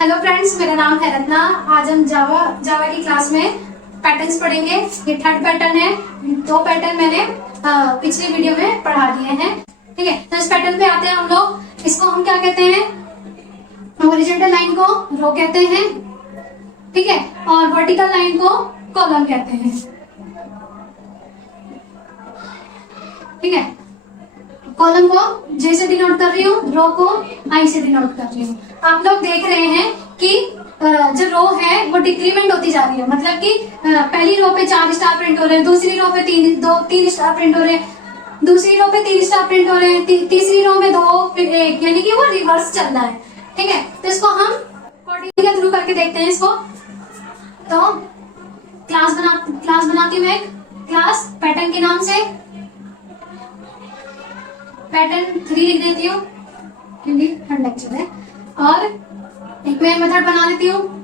Hello friends, मेरा नाम है रत्ना। आज हम जावा की क्लास में पैटर्न्स पढ़ेंगे। ये थर्ड पैटर्न है। दो पैटर्न मैंने पिछली वीडियो में पढ़ा दिए हैं। ठीक है, तो इस पैटर्न पे आते हैं हम लोग। इसको हम क्या कहते हैं? हॉरिजॉन्टल लाइन को रो कहते हैं, ठीक है, और वर्टिकल लाइन को कॉलम कहते हैं। ठीक है, कॉलम को जे से डिनोट कर रही हूँ, रो को आई से डिनोट कर रही हूँ। आप लोग देख रहे हैं कि जो रो है वो डिक्रीमेंट होती जा रही है, मतलब कि पहली रो पे 4 स्टार प्रिंट हो रहे हैं, दूसरी रो पे 3 स्टार प्रिंट हो रहे हैं, दूसरी रो पे 3 स्टार प्रिंट हो रहे हैं, तीसरी रो में 2 फिर 1, यानी कि वो रिवर्स चल रहा है। ठीक है, तो इसको हम कोडिंग के थ्रू करके देखते हैं इसको। तो क्लास बनाती हूँ एक क्लास पैटर्न के नाम से, पैटर्न 3 लिख देती हूँ क्योंकि थर्ड लेक्चर है, और एक मैं मेथड बना लेती हूँ।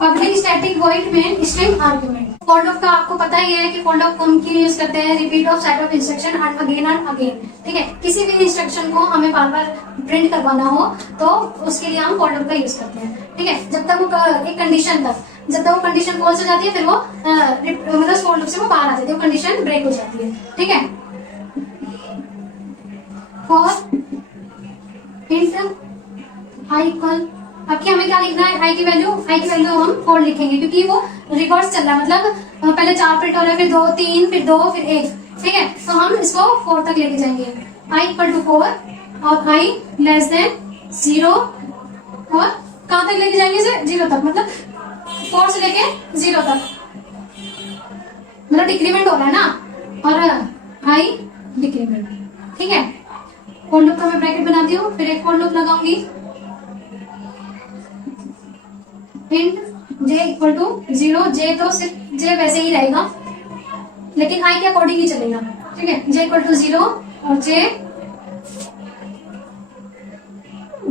पब्लिक स्टैटिक वॉइड में स्ट्रिंग आर्गुमेंट। फॉर लूप का आपको पता ही है कि फॉर लूप हम क्यों यूज करते हैं? Repeat of set of instruction and again. ठीक है, किसी भी इंस्ट्रक्शन को हमें बार बार प्रिंट करवाना हो तो उसके लिए हम फॉर लूप का यूज करते हैं। ठीक है, जब तक वो एक कंडीशन तक, जब तक वो कंडीशन फॉल्स हो जाती है फिर वो मतलब फॉर लूप से वो बाहर आ जाती है, वो कंडीशन ब्रेक हो जाती है। ठीक है, फॉर इंट आई इक्वल, अब हमें क्या लिखना है? आई की वैल्यू हम 4 लिखेंगे क्योंकि वो रिवर्स चल रहा है, मतलब पहले 4 प्रिंट हो रहा है, फिर 2 3 फिर 2 फिर 1। ठीक है, तो हम इसको 4 तक लेके जाएंगे। आई इक्वल टू 4 और आई लेस देन 0, और कहां तक लेके जाएंगे इसे? 0 तक, मतलब 4 से लेके 0 तक, मतलब डिक्रीमेंट हो रहा है ना, और आई डिक्रीमेंट। ठीक है, फॉर लूप का मैं ब्रैकेट बनाती हूँ, फिर एक फॉर लूप लगाऊंगी। इंट j इक्वल टू 0, जे तो सिर्फ जे वैसे ही रहेगा लेकिन आई के अकॉर्डिंग ही चलेगा। ठीक है, j इक्वल टू 0 और j,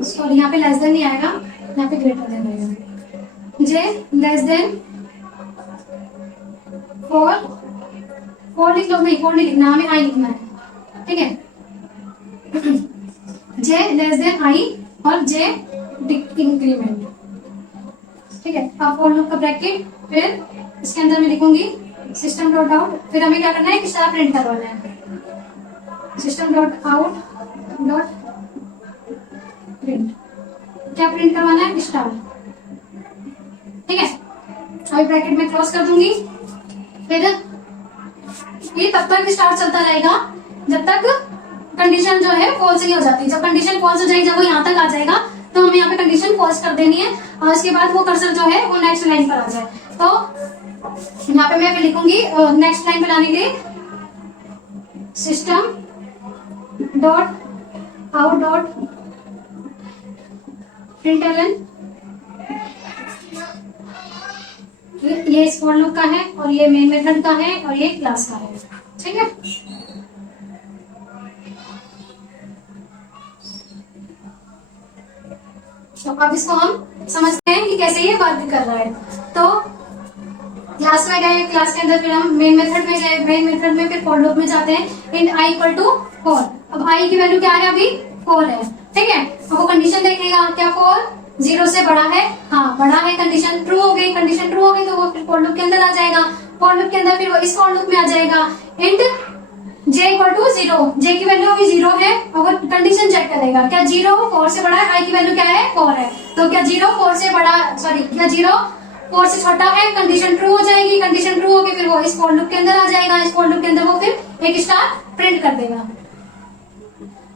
सॉरी यहाँ पे लेस देन नहीं आएगा, यहाँ पे ग्रेटर देन आएगा। j लेस देन 4 लिख लो, नहीं 4 नहीं लिखना, हमें i लिखना है। ठीक है, j लेस देन i और j इंक्रीमेंट। ठीक है, अब फॉर लूप का ब्रैकेट, फिर इसके अंदर मैं लिखूंगी सिस्टम डॉट आउट, फिर हमें क्या करना है? कि स्टार प्रिंट करवाना है। System dot out dot print, क्या प्रिंट करवाना है? स्टार। ठीक है, अभी ब्रैकेट में क्लोज कर दूंगी। फिर ये तब तक स्टार चलता रहेगा जब तक कंडीशन जो है फॉल्स नहीं हो जाती। जब कंडीशन फॉल्स हो जाएगी, जब वो यहाँ तक आ जाएगा तो हमें यहाँ पे कंडीशन फॉल्स कर देनी है, और इसके बाद वो कर्सर जो है वो नेक्स्ट लाइन पर आ जाए। तो यहाँ पे मैं फिर लिखूंगी नेक्स्ट लाइन पर आने के लिए system dot out dot println. ये इस फॉर लूप का है, और ये मेन मेथड का है, और ये क्लास का है। ठीक है, तो अब इसको हम समझते हैं कि कैसे ये वर्क कर रहा है। तो क्लास में गए, क्लास के अंदर फिर हम मेन मेथड में गए, मेन मेथड में फिर फॉर लूप में जाते हैं। इंट आई इक्वल टू 4, अब आई की वैल्यू क्या है? अभी 4 है। ठीक है, अब वो कंडीशन देखेगा, क्या 4 0 से बड़ा है? हाँ बड़ा है, कंडीशन ट्रू हो गई। कंडीशन ट्रू हो गई तो वो फिर फॉर लूप के अंदर आ जाएगा। फॉर लूप के अंदर फिर वो इस फॉर लूप में आ जाएगा। Int j equal to 0, j की वैल्यू अभी 0 है, और कंडीशन चेक करेगा क्या 0 4 से बड़ा है? i की वैल्यू क्या है? 4 है, तो क्या 0 4 से बड़ा, सॉरी क्या 0 4 से छोटा है? कंडीशन ट्रू हो जाएगी। कंडीशन ट्रू होगी फिर वो इस फॉर लूप के अंदर आ जाएगा। इस फॉर लूप के अंदर वो फिर एक स्टार प्रिंट कर देगा।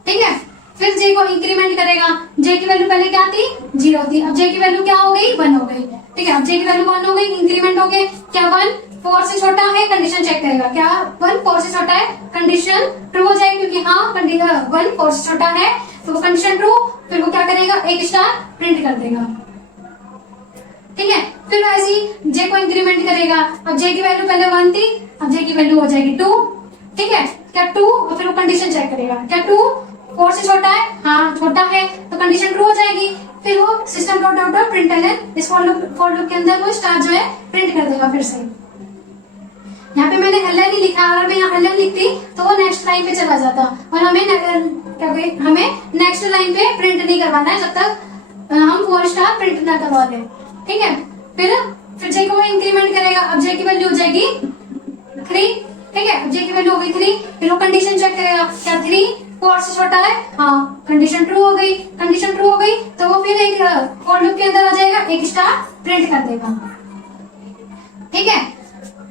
ठीक है, फिर j को इंक्रीमेंट करेगा। j की वैल्यू पहले क्या थी? 0 थी, अब j की वैल्यू क्या हो गई? 1 हो गई। ठीक है, अब j की वैल्यू 1 हो गई, इंक्रीमेंट हो गए। क्या 1 4 से छोटा है? कंडीशन चेक करेगा, क्या 1 4 से छोटा है? कंडीशन ट्रू हो जाएगी क्योंकि हाँ 1 4 से छोटा है, तो वो कंडीशन ट्रू, फिर वो क्या करेगा? एक स्टार प्रिंट कर देगा। ठीक है, फिर वैसे ही j को इंक्रीमेंट करेगा। अब j की वैल्यू पहले 1 थी, अब j की वैल्यू हो जाएगी 2। ठीक है, क्या टू, और फिर वो कंडीशन चेक करेगा, क्या टू 4 से छोटा है, हाँ छोटा है, तो कंडीशन ट्रू हो जाएगी। फिर वो system dot out dot println इस फॉर लूप के अंदर वो स्टार जो है प्रिंट कर देगा फिर से। यहाँ पे मैंने एलएन ही लिखा, अगर मैं यहाँ एलएन लिखती तो वो नेक्स्ट लाइन पे चला जाता, और हमें नेक्स्ट लाइन पे प्रिंट नहीं करवाना है जब तक हम 4 स्टार प्रिंट ना करवा दें। ठीक है, फिर जे को वो इंक्रीमेंट करेगा, अब जे की वैल्यू हो जाएगी 3। ठीक है, जे की वैल्यू हो गई 3, फिर वो कंडीशन चेक करेगा, क्या 3 4 से छोटा है, हाँ कंडीशन ट्रू हो गई। कंडीशन ट्रू हो गई तो वो फिर एक फॉर लूप के अंदर आ जाएगा, एक स्टार प्रिंट कर देगा। ठीक है,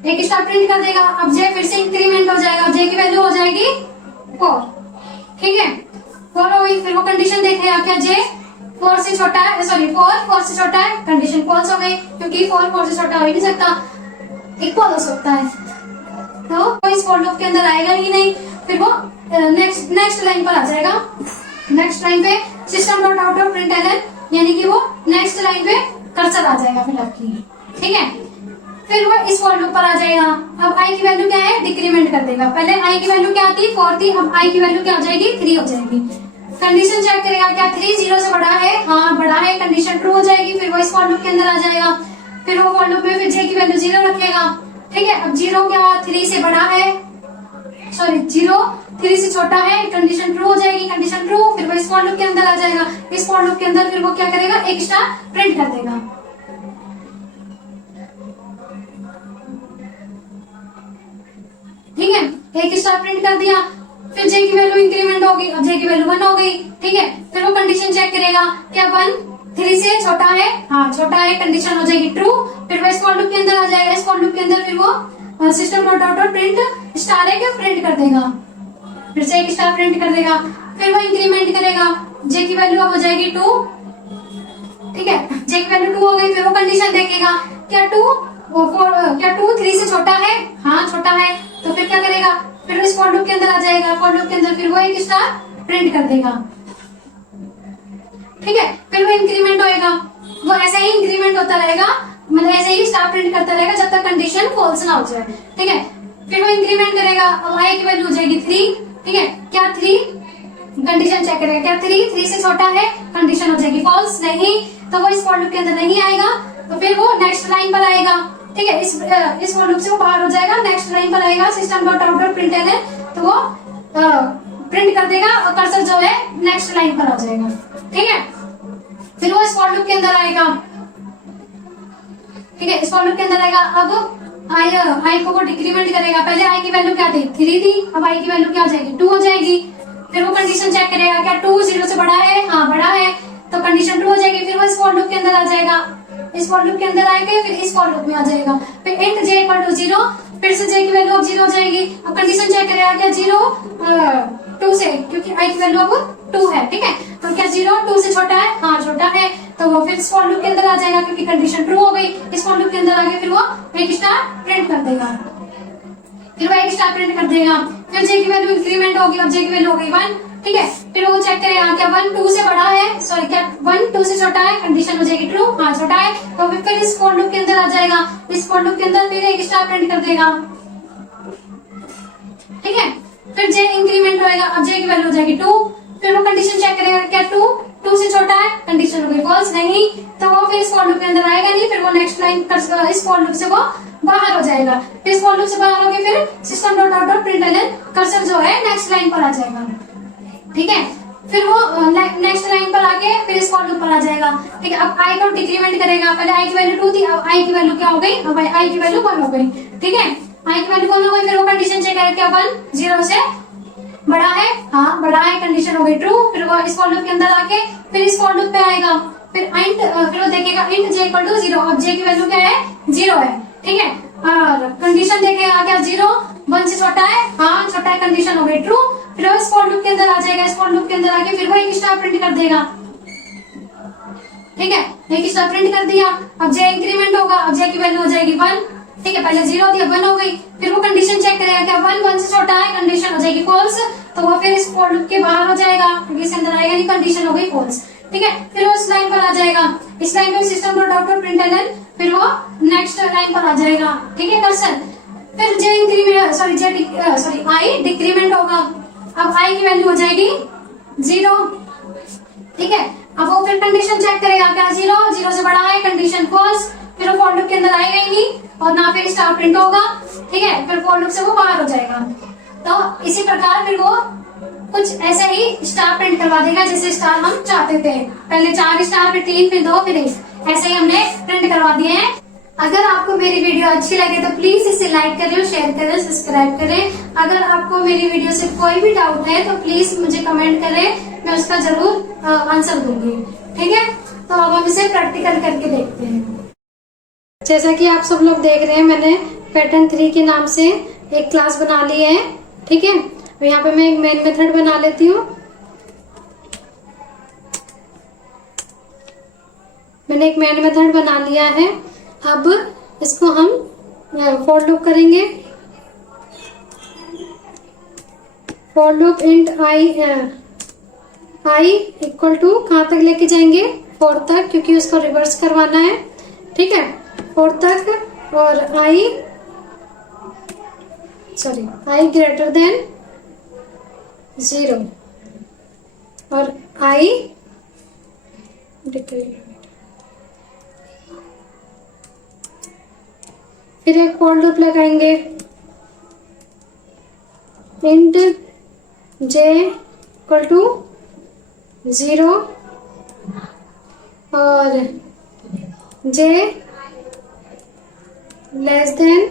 एक स्टार प्रिंट कर देगा। अब जे फिर से इंक्रीमेंट हो जाएगा, जे की वैल्यू हो जाएगी 4। ठीक है, 4 हो गई, फिर वो कंडीशन देखेगा, क्या जे 4 से छोटा है, सॉरी 4 से छोटा है, कंडीशन फॉल्स हो गई, क्योंकि 4 से छोटा हो ही नहीं सकता, इक्वल हो सकता है, तो इस फॉर लूप के अंदर आएगा ही नहीं। फिर वो नेक्स्ट लाइन पर आ जाएगा, नेक्स्ट लाइन पे system dot out dot println, यानी कि वो नेक्स्ट लाइन पे कर्सर आ जाएगा फिर आपकी। ठीक है, फिर वो इस फॉर लूप पर आ जाएगा। अब आई की वैल्यू क्या है, डिक्रीमेंट कर देगा। पहले आई की वैल्यू क्या थी, 4 थी, अब आई की वैल्यू क्या हो जाएगी, 3 हो जाएगी। कंडीशन चेक करेगा, क्या 3 0 से बड़ा है, हाँ बड़ा है, कंडीशन ट्रू हो जाएगी। फिर वो इस फॉर लूप के अंदर आ जाएगा, फिर वो फॉर लूप में फिर जे की वैल्यू 0 रखेगा। ठीक है, अब 0 क्या 3 से बड़ा है, सॉरी 0 3 से छोटा है, कंडीशन ट्रू हो जाएगी, कंडीशन ट्रू। फिर वो इस फॉर लूप के अंदर आ जाएगा, इस फॉर लूप के अंदर फिर वो क्या करेगा, एक स्टार प्रिंट कर देगा। ठीक है, एक स्टार प्रिंट कर दिया, फिर जे की वैल्यू इंक्रीमेंट होगी, अब जे की वैल्यू 1 हो गई। ठीक है, फिर वो कंडीशन चेक करेगा, क्या 1 3 से छोटा है, हाँ छोटा है, कंडीशन हो जाएगी ट्रू। फिर वो इस फॉर लूप के अंदर आ जाएगा, इस फॉर लूप के अंदर फिर वो system dot out dot print star है क्या प्रिंट कर देगा, फिर से एक स्टार प्रिंट कर देगा। फिर वो इंक्रीमेंट करेगा, जे की वैल्यू अब हो जाएगी 2। ठीक है, जे की वैल्यू 2 हो गई, फिर वो कंडीशन देखेगा, क्या 2 3 से छोटा है, हाँ छोटा है, तो फिर क्या करेगा, फिर इस फॉर लूप के अंदर आ जाएगा, फॉर लूप के अंदर फिर वो एक स्टार प्रिंट कर देगा। ठीक है, फिर वो इंक्रीमेंट होएगा, वो ऐसे ही इंक्रीमेंट होता रहेगा, मतलब ऐसे ही स्टार प्रिंट करता रहेगा जब तक कंडीशन फॉल्स ना हो जाए। ठीक है, फिर वो इंक्रीमेंट करेगा, अब आई की वैल्यू हो जाएगी 3। ठीक है, क्या 3, कंडीशन चेक करेगा, क्या 3 से छोटा है, कंडीशन हो जाएगी फॉल्स, नहीं, तो वो इस फॉर लूप के अंदर नहीं आएगा, तो फिर वो नेक्स्ट लाइन पर आएगा। ठीक है, इस फॉर लूप से वो बाहर हो जाएगा, नेक्स्ट लाइन पर आएगा, system dot out dot println, तो वो प्रिंट कर देगा और कर्सर जो है नेक्स्ट लाइन पर आ जाएगा। ठीक है, फिर वो इस फॉर लूप के अंदर आएगा। ठीक है, इस फॉर लूप के अंदर आएगा, अब आई को वो डिक्रीमेंट करेगा, पहले आई की वैल्यू क्या थी, 3 थी, अब आई की वैल्यू क्या हो जाएगी, 2 हो जाएगी। फिर वो कंडीशन चेक करेगा, क्या 2 0 से बड़ा है, हाँ बड़ा है, तो कंडीशन 2 हो जाएगी। फिर वो इस फॉर लूप के अंदर आ जाएगा, इस फॉर लूप के अंदर आएगा, फिर इस फॉर लूप में आ जाएगा, फिर इंट जे इक्वल टू 0, फिर से जे की वैल्यू अब 0 हो जाएगी। अब कंडीशन चेक करेगा, क्या 0 2 से, क्योंकि आई की वैल्यू अब 2 है। ठीक है, तो क्या 0 2 से छोटा है, हाँ छोटा है, तो वो फिर इस फॉर लूप के अंदर आ जाएगा, क्योंकि कंडीशन ट्रू हो गई। इस फॉर लूप के अंदर आके फिर वो एक स्टार प्रिंट कर देगा, फिर वो एक स्टार प्रिंट कर देगा। फिर जे की वैल्यू इंक्रीमेंट होगी, अब जे की वैल्यू हो गई 1। ठीक है, फिर वो चेक करेगा, क्या 1 2 से बड़ा है, सॉरी क्या 1 2 से छोटा है, कंडीशन हो जाएगी ट्रू, हाँ छोटा है, तो फिर इस फॉर लूप के अंदर आ जाएगा, इस फॉर लूप के अंदर फिर एक स्टार प्रिंट कर देगा। ठीक है, फिर जे इंक्रीमेंट होएगा, अब जे की वैल्यू हो जाएगी 2। फिर वो कंडीशन चेक करेगा, क्या 2 से छोटा है, कंडीशन हो गई फॉल्स, नहीं, तो वो फिर इस फॉर लूप के अंदर आएगा नहीं, फिर वो नेक्स्ट लाइन इस फॉर लूप से वो बाहर हो जाएगा। फिर इस फॉर लूप से बाहर होके फिर system dot out dot println cursor जो है नेक्स्ट लाइन पर आ जाएगा। ठीक है, फिर वो नेक्स्ट लाइन पर आके फिर इस फॉर लूप पर आ जाएगा। ठीक है, अब आई को डिक्रीमेंट करेगा, पहले आई की वैल्यू 2 थी, अब आई की वैल्यू क्या हो गई, अब आई की वैल्यू 1 हो गई। ठीक है, आई की वैल्यू 1 हो गई, फिर वो कंडीशन चेक करेगा, क्या 1 0 से बड़ा है, हाँ बड़ा है, कंडीशन हो गई ट्रू। फिर वो इस फॉर लूप के अंदर आके फिर इस फॉर लूप पे आएगा, फिर फिर वो देखेगा इंट जे इक्वल टू 0, अब जे की वैल्यू क्या है, 0 है। ठीक है, और कंडीशन देखेगा, क्या 0 1 से छोटा है, हाँ छोटा है, कंडीशन हो गई ट्रू। फिर वो इस फॉर लूप के अंदर आ जाएगा, इस फॉर लूप के अंदर आके फिर वो एक स्टार प्रिंट कर देगा। ठीक है, एक स्टार प्रिंट कर दिया, अब जे इंक्रीमेंट होगा, अब जे की वैल्यू हो जाएगी 1। ठीक है, पहले 0 थी, अब 1 हो गई। फिर वो कंडीशन चेक करेगा, क्या 1 से छोटा है, कंडीशन हो जाएगी फॉल्स, तो वो फिर इस फॉर लूप के बाहर हो जाएगा, क्योंकि इसके अंदर आएगा नहीं, कंडीशन हो गई फॉल्स। ठीक है, फिर वो इस लाइन पर आ जाएगा, इस लाइन पर system dot out dot println, फिर वो नेक्स्ट लाइन पर आ जाएगा। ठीक है, कर्सर फिर जे इंक्रीमेंट सॉरी आई डिक्रीमेंट होगा। अब आई की वैल्यू हो जाएगी 0, ठीक है। अब वो फिर कंडीशन चेक करेगा, क्या 0 से बड़ा है, कंडीशन फॉल्स, फिर वो फॉर लूप के अंदर आएगा ही नहीं और ना फिर स्टार प्रिंट होगा, ठीक है। फिर फॉर लूप से वो बाहर हो जाएगा। तो इसी प्रकार फिर वो कुछ ऐसा ही स्टार प्रिंट करवा देगा जैसे स्टार हम चाहते थे। पहले 4 स्टार, फिर 3, फिर 2, फिर 1, ऐसे ही हमने प्रिंट करवा दिए हैं। अगर आपको मेरी वीडियो अच्छी लगे तो प्लीज इसे लाइक करें, शेयर करें, सब्सक्राइब करें। अगर आपको मेरी वीडियो से कोई भी डाउट है तो प्लीज मुझे कमेंट करें, मैं उसका जरूर आंसर दूंगी, ठीक है। तो अब हम इसे प्रैक्टिकल करके देखते हैं। जैसा कि आप सब लोग देख रहे हैं, मैंने पैटर्न 3 के नाम से एक क्लास बना ली है, ठीक है। तो यहाँ पे मैं एक मेन मेथड बना लेती हूँ। मैंने एक मेन मेथड बना लिया है। अब इसको हम फॉर लूप करेंगे। For loop int I equal to कहाँ तक लेके जाएंगे, 4 तक, क्योंकि उसको रिवर्स करवाना है, ठीक है। 4 तक और आई ग्रेटर देन 0 और आई फिर एक फॉर लूप लगाएंगे। इंट जे इक्वल टू 0 और जे लेस देन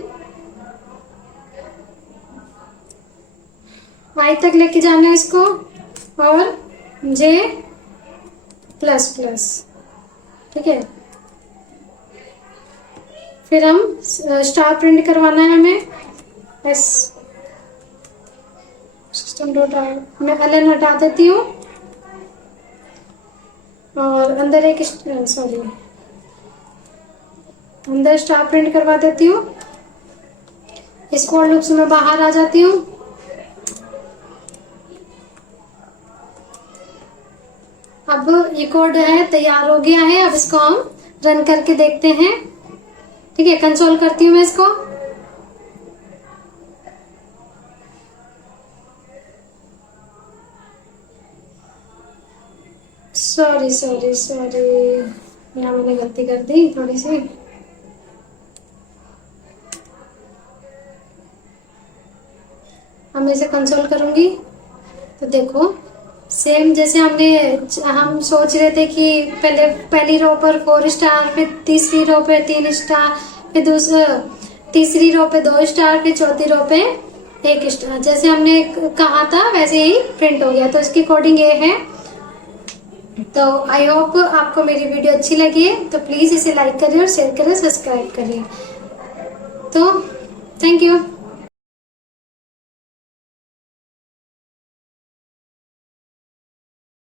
आई तक लेके जाना है इसको, और जे प्लस प्लस, ठीक है। फिर हम स्टार प्रिंट करवाना है हमें। एस सिस्टम डॉट आउट, मैं एलन हटा देती हूँ और अंदर एक अंदर स्टार प्रिंट करवा देती हूँ। इस फॉर लूप से मैं बाहर आ जाती हूँ। अब ये कोड है तैयार हो गया है। अब इसको हम रन करके देखते हैं, ठीक है। कंसोल करती हूँ मैं इसको। सॉरी यहाँ मैंने गलती कर दी थोड़ी सी। अब मैं इसे कंसोल करूंगी तो देखो सेम जैसे हम सोच रहे थे कि पहली रो पर 4 स्टार, फिर तीसरी रो पे 3 स्टार, फिर तीसरी रो पे 2 स्टार, फिर चौथी रो पे 1 स्टार, जैसे हमने कहा था वैसे ही प्रिंट हो गया। तो इसकी कोडिंग ये है। तो आई होप आपको मेरी वीडियो अच्छी लगी है, तो प्लीज इसे लाइक करें और शेयर करें, सब्सक्राइब करें। तो थैंक यू।